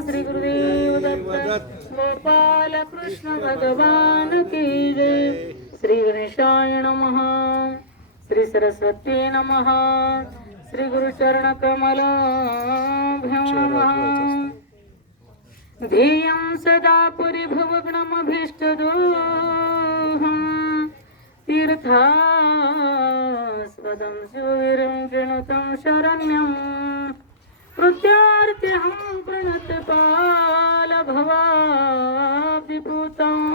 श्री गुरुदेव दत्त गोपाल कृष्ण भगवान की जय। श्री गणेशाय नमः श्री सरस्वती नमः श्री गुरुचरण कमल ध्येयं सदा परिभवग्नमभीष्टदोहम्। तीर्थास्पदं शिववीरं गणतं शरण्यम्। कृत्यार्त्यहं प्रणतपालभवाब्धिपूतम्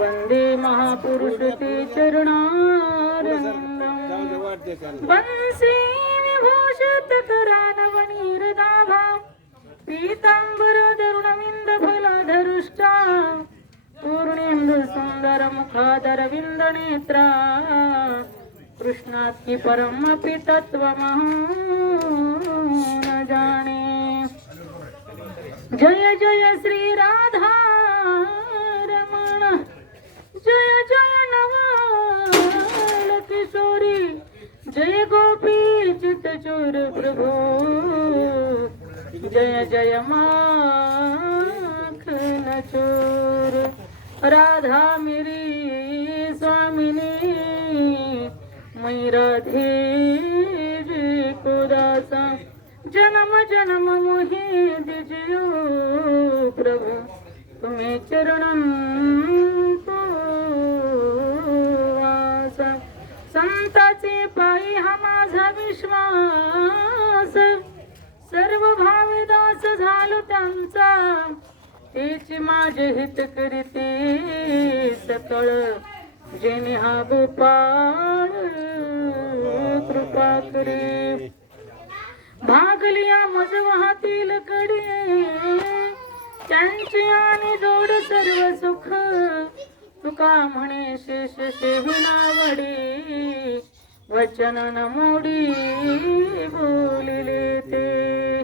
वन्दे महापुरुषते चरणारन्दम् वंशी विभूषित करानवनीरदाभा पूर्णेन्दुसुन्दरमुखादरविन्दनेत्रा दरुणविंद नेत्रा। परमपि तत्व जाणे जय जय श्री राधा रमण। जय जय नवाल किशोरी। जय गोपी चित चोर प्रभु। जय जय माखन चोर राधा मेरी स्वामिनी। मैं राधे को दासा। जन्म जन्म मोहे दिजियो प्रभु। तुम्हें चरणन संताचे पायी हा माझा विश्वास। सर्व भावी दास झालो त्यांचा। तेची माझे हित करीते सकळ। जेने हा गोपाळ कृपा करी भागलिया मज वाहतील कडे. त्यांची आणि जोड सर्व सुख. तुका म्हणे शेष सेविनावडी वचन न मोडी बोलिले ते.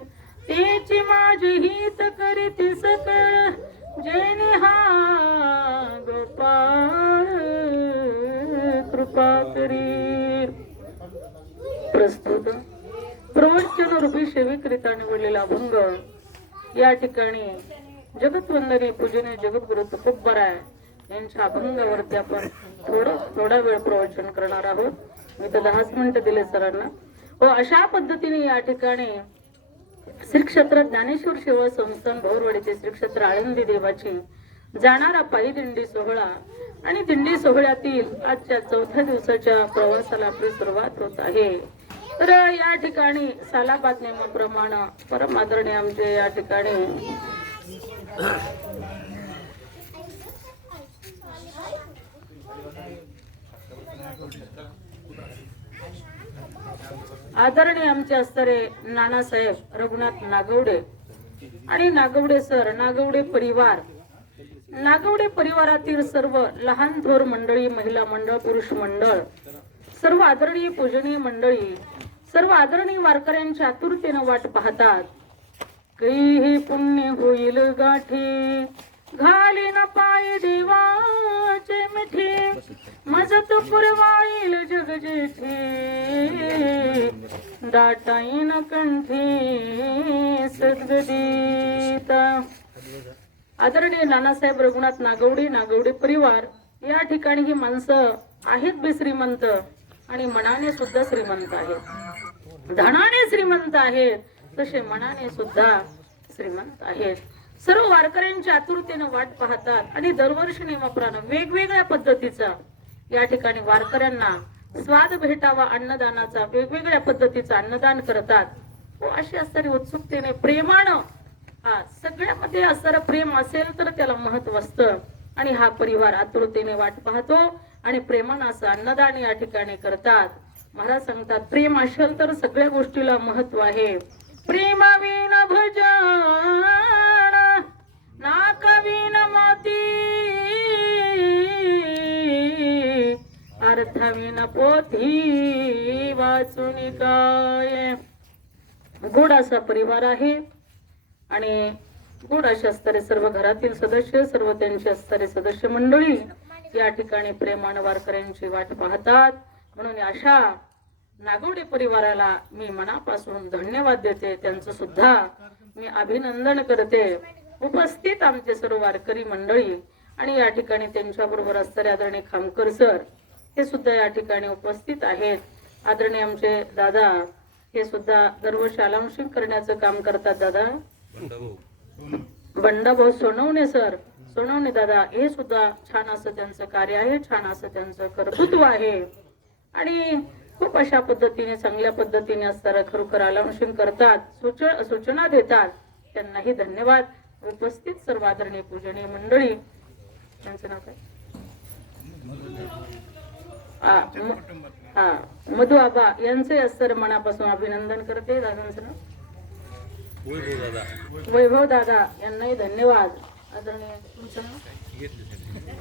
तेची माझी हित करीती सकळ जेने हा गोपाळ कृपा करी. प्रस्तुत. प्रवचन रूपी सेवेकरिता निवडलेला अभंग या ठिकाणी जगतवंदनी पूजने जगद्गुरु तुकोबराय यांच्या अभंगावरती आपण थोडं थोडा वेळ प्रवचन करणार आहोत. मी तर दहाच मिनिटं दिले सरांना. व अशा पद्धतीने या ठिकाणी श्री क्षेत्र ज्ञानेश्वर शिव संस्थान भोरवाडीचे श्री क्षेत्र आळंदी देवाची जाणारा पायी दिंडी सोहळा आणि दिंडी सोहळ्यातील आजच्या चौथ्या दिवसाच्या प्रवासाला आपली सुरुवात होत आहे. तर या ठिकाणी सालाबाद नियमाप्रमाणे परम आदरणीय आमचे या ठिकाणी आदरणीय आमचे असणारे नानासाहेब रघुनाथ नागवडे आणि नागवडे सर नागवडे परिवार. नागवडे परिवारातील सर्व लहान थोर मंडळी महिला मंडळ पुरुष मंडळ सर्व आदरणीय पूजनीय मंडळी सर्व आदरणीय वारकऱ्यांच्या आतुरतेनं वाट पाहतात. काही पुण्य होईल गाठी. घालीन पाय देवाचे मिठी. मज तू पुरवाईल जग जेठी. दाटाईन कंठी सद्गदीता. आदरणीय नानासाहेब रघुनाथ नागवडे नागवडे परिवार या ठिकाणी ही माणसं आहेत बी श्रीमंत आणि मनाने सुद्धा श्रीमंत आहेत. धनाने श्रीमंत आहेत. तसे मनाने सुद्धा श्रीमंत आहेत. सर्व वारकऱ्यांच्या आतुरतेनं वाट पाहतात आणि दरवर्षी नियमाप्रमाणे वेगवेगळ्या पद्धतीचा या ठिकाणी वारकऱ्यांना स्वाद भेटावा अन्नदानाचा वेगवेगळ्या पद्धतीचं अन्नदान करतात. व अशी असणारी उत्सुकतेने प्रेमानं हा सगळ्यामध्ये असणारं प्रेम असेल तर त्याला महत्त्व असतं. आणि हा परिवार आतुरतेने वाट पाहतो आणि प्रेमानं असं अन्नदान या ठिकाणी करतात. महाराज सांगतात प्रेम असेल तर सगळ्या गोष्टीला महत्त्व आहे. प्रेमाविन भजन नाकविन माती अर्थविन पोथी वाचून काय गोड असा परिवार आहे आणि गोड अशा असणारे सर्व घरातील सदस्य सर्व त्यांचे असणारे सदस्य मंडळी या ठिकाणी प्रेमानं वारकऱ्यांची वाट पाहतात. म्हणून अशा नागवडे परिवाराला मी मनापासून धन्यवाद देते. त्यांचं सुद्धा मी अभिनंदन करते. उपस्थित आमचे सर्व वारकरी मंडळी आणि या ठिकाणी त्यांच्या बरोबर असणारे आदरणीय खामकर सर हे सुद्धा या ठिकाणी उपस्थित आहेत. आदरणीय आमचे दादा हे सुद्धा दरवर्षी अलाउन्सिंग करण्याचं काम करतात दादा. बंडाभाऊ सोनवणे सर सोनवणे दादा हे सुद्धा छान असं त्यांचं कार्य आहे छान असं त्यांचं कर्तृत्व आहे. आणि खूप अशा पद्धतीने चांगल्या पद्धतीने असताना खरोखर अलाउन्सिंग करतात सूच सूचना देतात. त्यांनाही धन्यवाद. उपस्थित सर्व आदरणीय पूजनीय मंडळी. त्यांचं नाव काय? हा, हा मधु आबा यांचे असर मनापासून अभिनंदन करते. दादांचं नाव? वैभव दादा. यांनाही धन्यवाद. आदरणीय तुमचं नाव?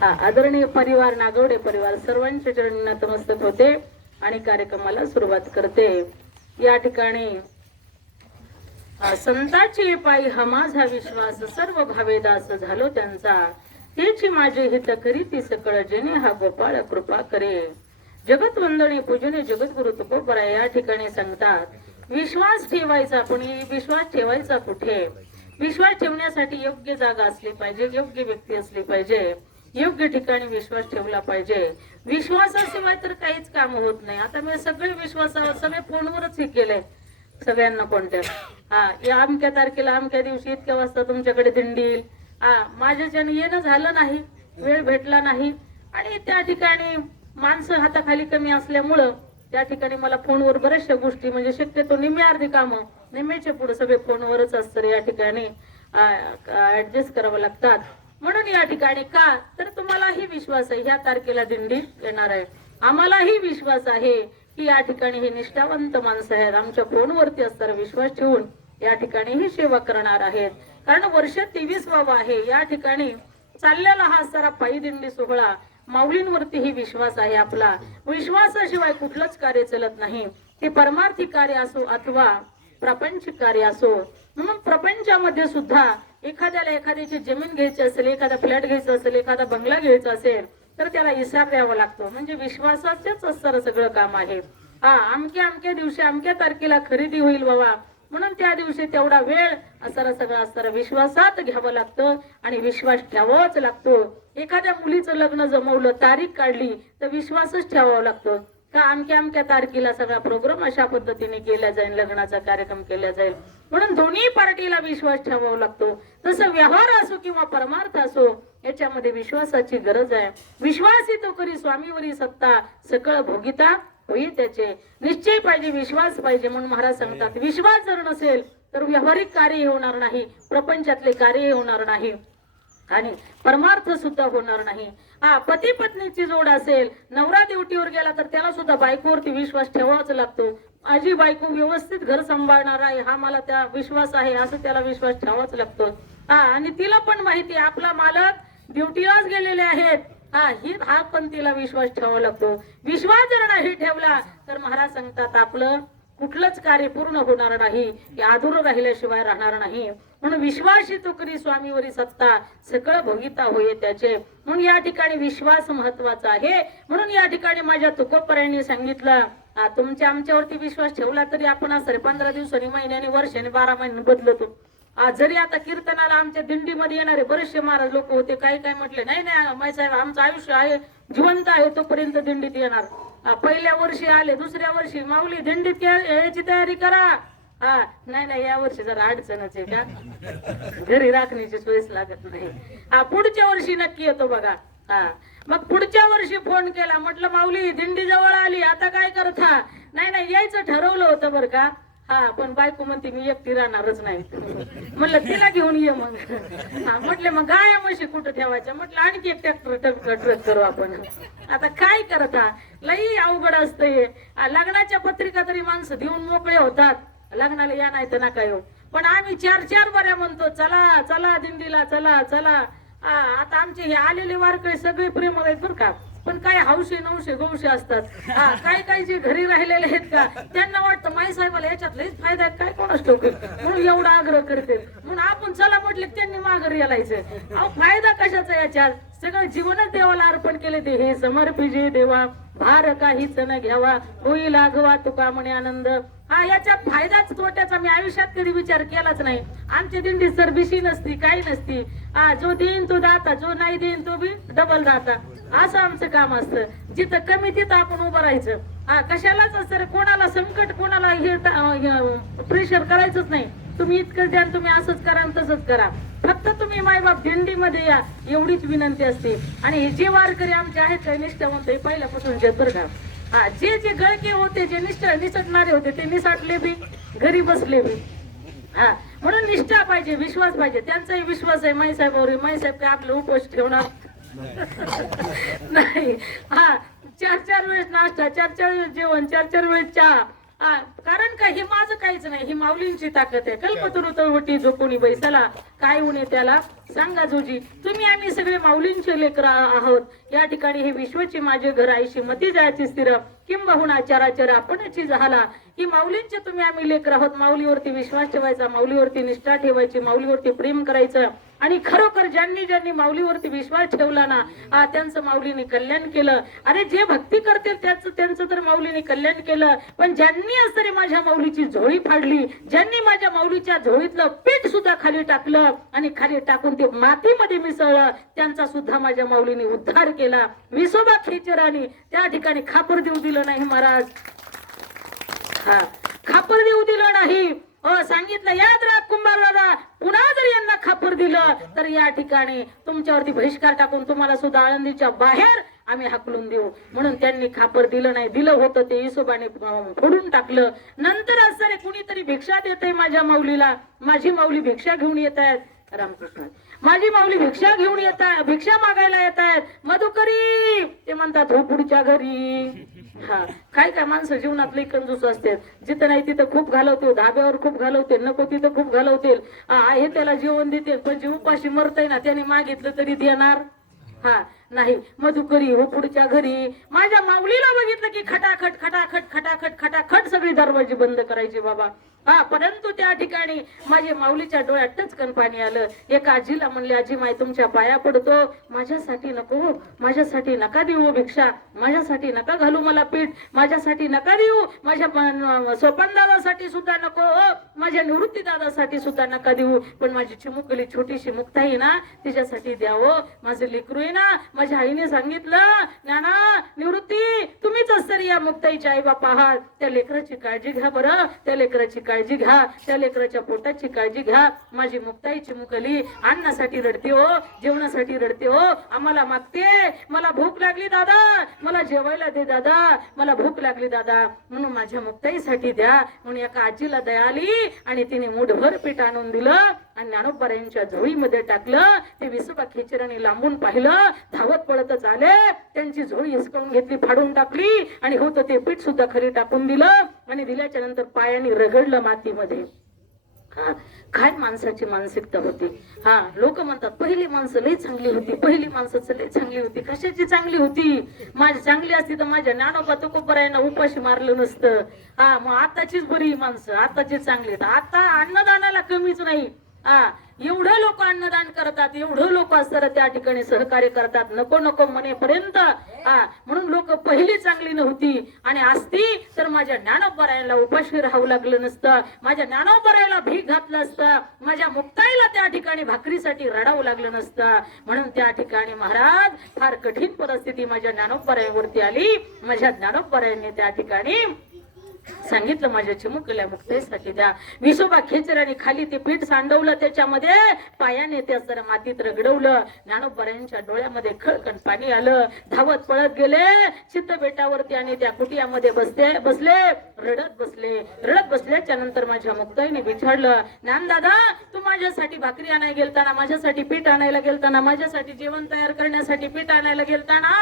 हा आदरणीय परिवार नागवडे परिवार सर्वांच्या चरणी नतमस्तक होते आणि कार्यक्रमाला सुरुवात करते. या ठिकाणी संताची पायी हा माझा विश्वास सर्व भावेदास झालो त्यांचा. तेची माझे हित करी ती सकळ जेणे हा गोपाळ कृपा करे. जगत वंदने पूजने जगद्गुरु तुकोबरा या ठिकाणी सांगतात विश्वास ठेवायचा पण विश्वास ठेवायचा कुठे? विश्वास ठेवण्यासाठी योग्य जागा असली पाहिजे योग्य व्यक्ती असली पाहिजे. योग्य ठिकाणी विश्वास ठेवला पाहिजे. विश्वासाशिवाय तर काहीच काम होत नाही. आता मी सगळे विश्वासावर सगळे फोनवरच हे केलंय. सगळ्यांना कॉन्टॅक्ट हा या अमक्या तारखेला अमक्या दिवशी इतक्या वाजता तुमच्याकडे दिंडी येईल. हा माझ्याच्याने येणं झालं नाही वेळ भेटला नाही. आणि त्या ठिकाणी माणसं हाताखाली कमी असल्यामुळं त्या ठिकाणी मला फोनवर बऱ्याचशा गोष्टी म्हणजे शक्यतो निम्मे अर्धी कामं निम्मेचे पुढे सगळे फोनवरच असतं या ठिकाणी. ऍडजस्ट करावं लागतात. म्हणून या ठिकाणी का? तर तुम्हालाही विश्वास आहे. ह्या तारखेला दिंडी येणार आहे. आम्हालाही विश्वास आहे की या ठिकाणी हे निष्ठावंत माणसं आहेत. आमच्या फोनवरती असताना विश्वास ठेवून या ठिकाणी ही सेवा करणार आहेत. कारण वर्ष तेवीस वावा आहे. या ठिकाणी चाललेला हा सारा पायी दिंडी सोहळा माऊलींवरतीही विश्वास आहे आपला. विश्वासाशिवाय कुठलंच कार्य चालत नाही. ते परमार्थी कार्य असो अथवा प्रपंच कार्य असो म्हणून प्रपंचामध्ये सुद्धा एखाद्याला एखाद्याची जमीन घ्यायची असेल एखादा फ्लॅट घ्यायचा असेल एखादा बंगला घ्यायचा असेल तर त्याला इशार द्यावा लागतो. म्हणजे विश्वासाचेच असणारं सगळं काम आहे. हा अमक्या अमक्या दिवशी अमक्या तारखेला खरेदी होईल बाबा. म्हणून त्या दिवशी तेवढा वेळ असारा सगळं असणारा विश्वासात घ्यावं लागतं आणि विश्वास ठेवावाच लागतो. एखाद्या मुलीचं लग्न जमवलं तारीख काढली तर विश्वासच ठेवावा लागतो. का अमक्या अमक्या तारखेला सगळा प्रोग्राम अशा पद्धतीने केला जाईल लग्नाचा कार्यक्रम केला जाईल. म्हणून दोन्ही पार्टीला विश्वास ठेवावा लागतो. तसं व्यवहार असो किंवा परमार्थ असो याच्यामध्ये विश्वासाची गरज आहे. विश्वास तो करी स्वामीवरी सत्ता सकळ भोगिता होई त्याचे. निश्चय पाहिजे विश्वास पाहिजे म्हणून महाराज सांगतात विश्वास जर नसेल तर व्यावहारिक कार्य होणार नाही. प्रपंचातले कार्य होणार नाही. आणि परमार्थ सुद्धा होणार नाही. हा पती पत्नीची जोड असेल नवरा ड्युटीवर गेला तर त्याला सुद्धा बायकोवरती विश्वास ठेवावाच लागतो. माझी बायको व्यवस्थित घर सांभाळणार आहे हा मला त्या विश्वास आहे असं त्याला विश्वास ठेवावाच लागतो. हा आणि तिला पण माहिती आपला मालक ड्युटीलाच गेलेले आहेत. हा ही हा पण तिला विश्वास ठेवावा लागतो. विश्वास जर नाही ठेवला तर महाराज सांगतात आपलं कुठलंच कार्य पूर्ण होणार नाही अधुरं राहिल्याशिवाय राहणार नाही. म्हणून विश्वासी तो करी स्वामीवरी सत्ता सगळं भोगिता होय त्याचे. म्हणून या ठिकाणी विश्वास महत्त्वाचा आहे. म्हणून या ठिकाणी माझ्या तुकोपरायांनी सांगितलं तुमच्या आमच्यावरती विश्वास ठेवला तरी आपण असं पंधरा दिवसांनी महिन्याने वर्षाने बारा महिने बदलतो. जरी आता कीर्तनाला आमच्या दिंडीमध्ये येणारे बरेचसे महाराज लोक होते काही काय म्हटले नाही नाही माय साहेब आमचं आयुष्य आहे जिवंत आहे तोपर्यंत दिंडीत येणार. पहिल्या वर्षी आले दुसऱ्या वर्षी माऊली दिंडीत यायची तयारी करा. हा नाही नाही या वर्षी जरा अडचणच आहे का? घरी राखण्याची सोयच लागत नाही. हा पुढच्या वर्षी नक्की येतो बघा. मग पुढच्या वर्षी फोन केला. म्हटलं माऊली दिंडी जवळ आली. आता काय करता नाही नाही यायचं. ठरवलं होतं बरं का. हा पण बायको म्हणते मी एकटी राहणारच नाही. म्हणलं तिला घेऊन ये मग. हा म्हटले मग गाया म्हशी कुठं ठेवायच्या? म्हटलं आणखी एक ट्रॅक्टर ट्रक करू आपण. आता काय करता लई अवघड असतंय हे लग्नाच्या पत्रिका तरी माणसं देऊन मोकळे होतात. लग्नाला या नाही तर नका येऊ. पण आम्ही चार चार बऱ्या म्हणतो चला चला दिंडीला चला चला. हा, आता आमचे हे आलेले वारकरी सगळे प्रेम आहेत बरं का. पण काय हौशे नवशे गौशे असतात. हा काही काही जे घरी राहिलेले आहेत का त्यांना वाटतं माई साहेबाला याच्यात लईच फायदा आहे. काय कोणाच ठोक म्हणून एवढा आग्रह करते. म्हणून आपण चला म्हटले त्यांनी माघारी यालायचं. अहो फायदा कशाचा याच्यात? सगळं जीवनच देवाला अर्पण केले ते. हे समर्पिजे देवा. भार काहीच न घ्यावा. होई लागवा तुका म्हणे आनंद. हा याच्यात फायदाच तोट्याचा मी आयुष्यात कधी विचार केलाच नाही. आमची दिंडी बिशी नसती काही नसती. हा जो देईन तो दाता जो नाही देईन तो बी डबल दाता. असं आमचं काम असतं. जिथं कमी तिथं आपण उभं राहायचं. हा कशालाच असतं रे, कोणाला संकट कोणाला हे प्रेशर करायचंच नाही. तुम्ही इतकं द्या तुम्ही असंच करा तसंच करा. फक्त तुम्ही मायबाप दिंडीमध्ये या एवढीच विनंती असते. आणि हे जे वारकरी आमचे आहेत काही निष्ठावंत हे पहिल्यापासून जे का हा जे जे गळके होते जे निष्ठ निसटणारे होते ते निसटले बी घरी बसले बी. हा म्हणून निष्ठा पाहिजे विश्वास पाहिजे. त्यांचाही विश्वास आहे माईसाहेबावर माईसाहेब काय आपलं उपवास ठेवणार? नाही. हा चार चार वेळेस नाश्ता चार चार वेळेस जेवण चार चार वेळेस चहा. हा, कारण काय हे माझं काहीच नाही ही माऊलींची ताकद आहे. कल्पतरू तळवटी झोपुनी बैसाला काय उणे त्याला? सांगा जोजी तुम्ही आम्ही सगळे माऊलींचे लेकर आहोत. या ठिकाणी हे विश्वची माझे घर आईशी मती जायची स्थिर किंबहुना चराचर आपणची झाला. ही माऊलींचे तुम्ही आम्ही लेकर आहोत. माऊलीवरती विश्वास ठेवायचा माऊलीवरती निष्ठा ठेवायची माऊलीवरती प्रेम करायचं. आणि खरोखर ज्यांनी ज्यांनी माऊलीवरती विश्वास ठेवला ना त्यांचं माऊलीने कल्याण केलं. अरे जे भक्ती करतील त्याचं त्यांचं तर माऊलीने कल्याण केलं. पण ज्यांनी असं माझ्या माऊलीची झोळी फाडली. ज्यांनी माझ्या माऊलीच्या झोळीतलं पीठ सुद्धा खाली टाकलं आणि खाली टाकून ते मातीमध्ये मिसळलं त्यांचा सुद्धा माझ्या माऊलीने उद्धार केला. विसोबा खेचराने त्या ठिकाणी खापर देऊ दिलं नाही महाराज. हा खापर देऊ दिलं नाही. अ सांगितलं याद राहा कुंभार दादा पुन्हा जर यांना खापर दिलं तर या ठिकाणी तुमच्यावरती बहिष्कार टाकून तुम्हाला सुद्धा आळंदीच्या बाहेर आम्ही हाकलून देऊ. म्हणून त्यांनी खापर दिलं नाही. दिलं होतं ते हिशोबाने फोडून टाकलं. नंतर असं रे कुणीतरी भिक्षा देत माझ्या माऊलीला. माझी माऊली भिक्षा घेऊन येत आहेत. रामकृष्ण. माझी माऊली भिक्षा घेऊन येत आहे भिक्षा मागायला येत आहेत. मधुकरी! ते म्हणतात हो पुढच्या घरी. हा. काय काय माणसं जीवनात लई कंजूस असते जिथं नाही तिथं खूप घालवते धाब्यावर खूप घालवते नको तिथं खूप घालवतील. हे आहे त्याला जेवण देते पण जे उपाशी मरतय ना त्याने मागितलं तरी देणार. हा. नाही मधुकरी हो पुढच्या घरी. माझ्या माऊलीला बघितलं की खटाखट खटाखट खटाखट खटाखट सगळी दरवाजे बंद करायचे बाबा. हा परंतु त्या ठिकाणी माझ्या माऊलीच्या डोळ्यात टचकन पाणी आलं. एका आजीला म्हणले आजी माय तुमच्या पाया पडतो. माझ्यासाठी नको हो, माझ्यासाठी नका देऊ भिक्षा. माझ्यासाठी नका घालू मला पीठ. माझ्यासाठी नका देऊ. माझ्या सोपान दादासाठी सुद्धा नको हो, माझ्या निवृत्ती दादासाठी सुद्धा नका देऊ. पण माझी चिमुकली छोटीशी मुक्ताई ना तिच्यासाठी द्यावं. माझं लेकरू आहे ना माझ्या आईने सांगितलं नाना निवृत्ती तुम्हीच असतं या मुक्ताईच्या आई बापा आहात त्या लेकराची काळजी घ्या बरं. त्या लेकराची काळजी घ्या. त्या लेकराच्या पोटाची काळजी घ्या. माझी मुक्ताईची मुकली अन्नासाठी रडते हो जेवणासाठी रडते हो. आम्हाला मागते. मला भूक लागली दादा. मला जेवायला दे दादा. मला भूक लागली दादा. म्हणून माझ्या मुक्ताईसाठी द्या. म्हणून एका आजीला दया आली आणि तिने मुठभर पीठ आणून दिलं. आणि ज्ञानोबरायांच्या झोळीमध्ये टाकलं ते विसोबा खेचराने लांबून पाहिलं धावत पळतच आले त्यांची झोळी हिसकावून घेतली फाडून टाकली आणि होतं ते पीठ सुद्धा खरी टाकून दिलं आणि दिल्याच्या नंतर पायाने रगडलं मातीमध्ये. हा काय माणसाची मानसिकता होती? हा लोक म्हणतात पहिली माणसं लई चांगली होती पहिली माणसं लई चांगली होती. कशाची चांगली होती? माझी चांगली असती तर माझ्या ज्ञानोबा तुकोबरायांना उपाशी मारलं नसतं. हा मग आताचीच बरी माणसं आताची चांगली आहेत. आता अन्नदानाला कमीच नाही. हा एवढं लोक अन्नदान करतात एवढं लोक असतात त्या ठिकाणी सहकार्य करतात नको नको म्हणेपर्यंत हा म्हणून लोक पहिली चांगली नव्हती. आणि असती तर माझ्या ज्ञानोबरायला उपाशी राहावं लागलं नसतं माझ्या ज्ञानोबरायला भीक घातलं असतं माझ्या मुक्ताईला त्या ठिकाणी भाकरीसाठी रडावं लागलं नसतं. म्हणून त्या ठिकाणी महाराज फार कठीण परिस्थिती माझ्या ज्ञानोपरायावरती आली. माझ्या ज्ञानोपरायाने त्या ठिकाणी सांगितलं माझ्या चिमुकल्या मुक्तेसाठी द्या. विसोबा खेचराने खाली ते पीठ सांडवलं त्याच्यामध्ये पायाने त्या जरा मातीत रगडवलं. ज्ञानोबरायांच्या डोळ्यामध्ये खळकण पाणी आलं. धावत पळत गेले. चित्त बेटावरती आणि त्या कुटियामध्ये बसते बसले रडत बसले. रडत बसल्याच्या नंतर माझ्या मुक्ताईने विचारलं ज्ञान दादा तू माझ्यासाठी भाकरी आणायला गेलताना माझ्यासाठी पीठ आणायला गेलताना माझ्यासाठी जेवण तयार करण्यासाठी पीठ आणायला गेलताना?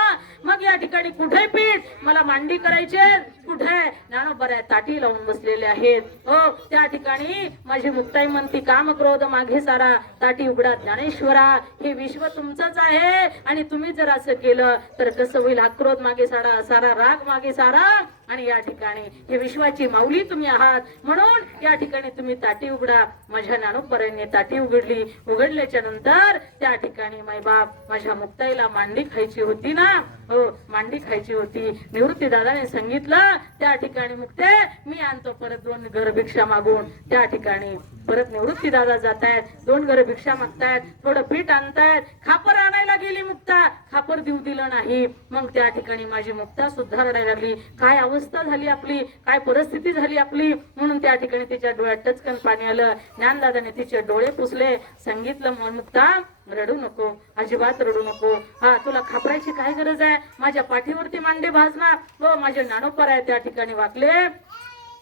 मग या ठिकाणी कुठे पीठ? मला मांडी करायचे कुठे? ज्ञानोबऱ्या ताटी लावून बसलेले आहेत. हो त्या ठिकाणी माझी मुक्ताई म्हणती काम क्रोध मागे सारा ताटी उघडा ज्ञानेश्वरा. हे विश्व तुमचंच आहे आणि तुम्ही जर असं केलं तर कसं होईल? हा क्रोध मागे सारा सारा राग मागे सारा. आणि या ठिकाणी हे विश्वाची माऊली तुम्ही आहात. म्हणून या ठिकाणी तुम्ही ताटी उघडा. माझ्या ज्ञानोबरायांनी ताटी उघडली. उघडल्याच्या नंतर त्या ठिकाणी माय बाप माझ्या मुक्ताईला मांडी खायची होती ना? हो मांडी खायची होती. निवृत्ती दादाने सांगितलं त्या ठिकाणी मुक्ते मी आणतो परत दोन घर भिक्षा मागून. त्या ठिकाणी परत निवृत्ती दादा जात आहेत दोन घर भिक्षा मागतायत. थोडं पीठ आणतायत. खापर आणायला गेली मुक्ता. खापर देऊ दिलं नाही. मग त्या ठिकाणी माझी मुक्ता सुद्धा रडायला लागली. काय अवस्था झाली आपली काय परिस्थिती झाली आपली? म्हणून त्या ठिकाणी तिच्या डोळ्यात टचकन पाणी आलं. ज्ञानदादाने तिचे डोळे पुसले. सांगितलं "म- मुक्ता रडू नको. अजिबात रडू नको. हा तुला खापरायची काय गरज आहे? माझ्या पाठीवरती मांडे भाजना. हो माझे नानोपर आहे त्या ठिकाणी वाकले.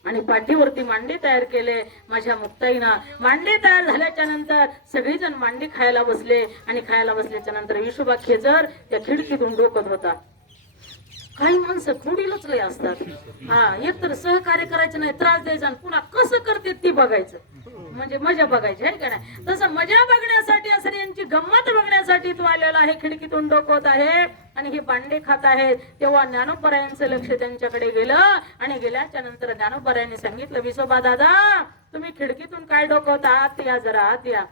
आणि पाठीवरती मांडे तयार केले. माझ्या मुक्ताईनं मांडे तयार झाल्याच्यानंतर सगळीजण मांडे खायला बसले. आणि खायला बसल्याच्या नंतर विशोबा खेजर त्या खिडकीतून डोकत होता. काही माणसं खोडीलच लय असतात. हा एक तर सहकार्य करायचं नाही त्रास द्यायचा आणि पुन्हा कसं करते ती बघायचं. म्हणजे मजा बघायची आहे का नाही? तसं मजा बघण्यासाठी असं यांची गंमत बघण्यासाठी तो आलेला आहे खिडकीतून डोकवत आहे आणि हे भांडे खात आहेत तेव्हा ज्ञानोपरायांचं लक्ष त्यांच्याकडे गेलं आणि गेल्याच्यानंतर ज्ञानोपरायांनी सांगितलं विसोबा दादा तुम्ही खिडकीतून काय डोकवता? आत या जरा आत या.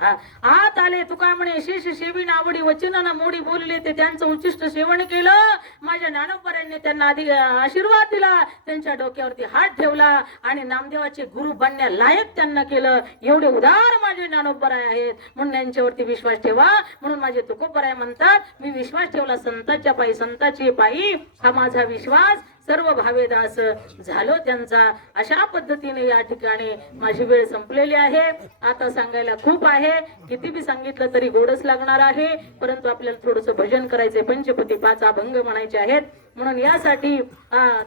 आत आले तुका म्हणे शेष सेवीन आवडी वचनाना मोडी बोलले ते त्यांचं उच्चिष्ट सेवन केलं. माझ्या ज्ञानोपऱ्यांनी त्यांना आधी आशीर्वाद दिला. त्यांच्या डोक्यावरती हात ठेवला आणि नामदेवाचे गुरु बनण्या लायक त्यांना केलं. एवढे उदार माझे ज्ञानोपराय आहेत. म्हणून त्यांच्यावरती विश्वास ठेवा. म्हणून माझे तुकोपराय म्हणतात मी विश्वास ठेवला संताच्या पायी संताची पायी हा माझा विश्वास. सर्व भावेदास झालो त्यांचा. अशा पद्धतीने या ठिकाणी माझी वेळ संपलेली आहे. आता सांगायला खूप आहे. किती बी सांगितलं तरी गोडच लागणार आहे. परंतु आपल्याला थोडस भजन करायचे पंचपती पाच अभंग म्हणायचे आहेत. म्हणून यासाठी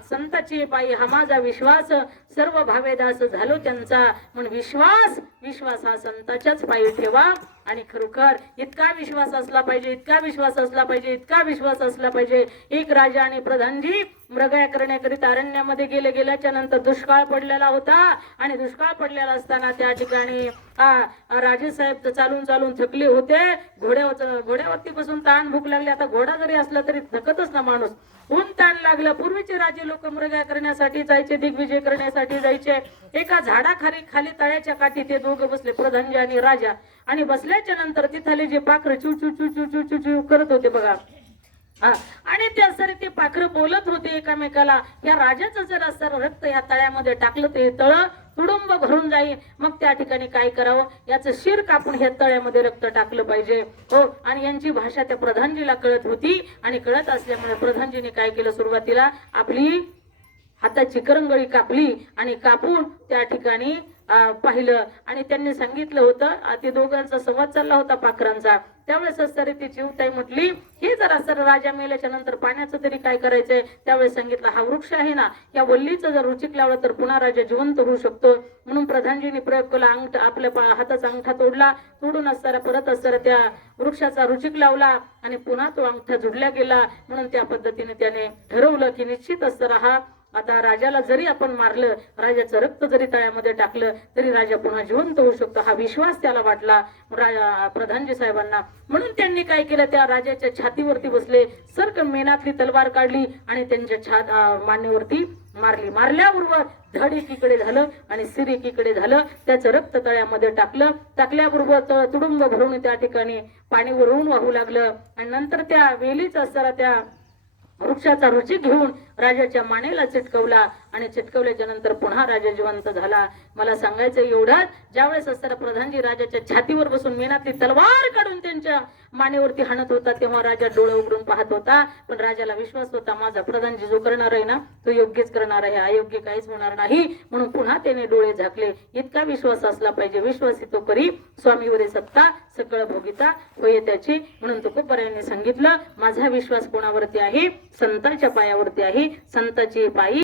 संताची पायी हा माझा विश्वास सर्व भावेदास झालो त्यांचा. म्हणून विश्वास विश्वास हा संताच्याच पायी ठेवा. आणि खरोखर इतका विश्वास असला पाहिजे इतका विश्वास असला पाहिजे इतका विश्वास असला पाहिजे. एक राजा आणि प्रधानजी मृगया करण्याकरिता अरण्यामध्ये गेले गेल्याच्यानंतर दुष्काळ पडलेला होता. आणि दुष्काळ पडलेला असताना त्या ठिकाणी राजे साहेब तर चालून चालून थकले होते. घोड्यावर घोड्यावरती बसून ताण भूक लागली. आता घोडा जरी असला तरी थकतच ना माणूस. ऊन ताण लागलं. पूर्वीचे राजे लोक मृगा करण्यासाठी जायचे दिग्विजय करण्यासाठी जायचे. एका झाडाखाली खाली तळ्याच्या काठी ते दोघं बसले प्रधानजी आणि राजा. आणि बसल्याच्या नंतर तिथले जे पाखर चू चू चू चू चू चू चू करत होते बघा. आणि त्या सरी ते पाखरं बोलत होते एकामेकाला या राजाचं जर असं रक्त या तळ्यामध्ये टाकलं ते तळ तुडुंब भरून जाईल. मग त्या ठिकाणी काय करावं? याचं शिर कापून हे तळ्यामध्ये रक्त टाकलं पाहिजे. हो आणि यांची भाषा त्या प्रधानजीला कळत होती. आणि कळत असल्यामुळे प्रधानजीने काय केलं सुरुवातीला? आपली हाताची करंगळी कापली आणि कापून त्या ठिकाणी पाहिलं. आणि त्यांनी सांगितलं होतं ते दोघांचा संवाद चालला होता पाखरांचा. त्यावेळेस सरी ती जीवताई म्हटली हे जरा सर राजा मेल्याच्या नंतर पाण्याचं तरी काय करायचंय? त्यावेळेस सांगितलं हा वृक्ष आहे ना या वल्लीचं जर रुचिक लावलं तर पुन्हा राजा जिवंत होऊ शकतो. म्हणून प्रधानजींनी प्रयोग केला अंगठ आपल्या पा- हाताचा अंगठा तोडला. तोडून असताना परत असताना त्या वृक्षाचा रुचिक लावला आणि पुन्हा तो अंगठा जुडला गेला. म्हणून त्या पद्धतीने त्याने ठरवलं की निश्चित असताना हा आता राजाला जरी आपण मारलं राजाचं रक्त जरी तळ्यामध्ये टाकलं तरी राजा पुन्हा जिवंत होऊ शकतो. हा विश्वास त्याला वाटला प्रधानजी साहेबांना. म्हणून त्यांनी काय केलं? त्या राजाच्या छातीवरती बसले सरक मेनातली तलवार काढली आणि त्यांच्या छात मान्यवरती मारली. मारल्याबरोबर धड एकीकडे झालं आणि सिर एकीकडे झालं. त्याचं रक्त तळ्यामध्ये टाकलं. टाकल्याबरोबर तळ तुडुंब भरून त्या ठिकाणी पाणी वरून वाहू लागलं. आणि नंतर त्या वेलीच असताना त्या वृक्षाचा रुची घेऊन राजाच्या मानेला चिटकवला आणि चिटकवल्याच्या नंतर पुन्हा राजा जिवंत झाला. मला सांगायचं एवढंच ज्यावेळेस असताना प्रधानजी राजाच्या छातीवर बसून मेनातली तलवार काढून त्यांच्या मानेवरती हाणत होता तेव्हा राजा डोळे उघडून पाहत होता. पण राजाला विश्वास होता माझा प्रधानजी जो करणार आहे ना तो योग्यच करणार आहे. अयोग्य काहीच होणार नाही. म्हणून पुन्हा त्याने डोळे झाकले. इतका विश्वास असला पाहिजे. विश्वासी तो करी स्वामीवरी सत्ता सकळ भोगिता होय त्याची. म्हणून तो तुकोबरायांनी सांगितलं माझा विश्वास कोणावरती आहे? संतांच्या पायावरती आहे. संताची पायी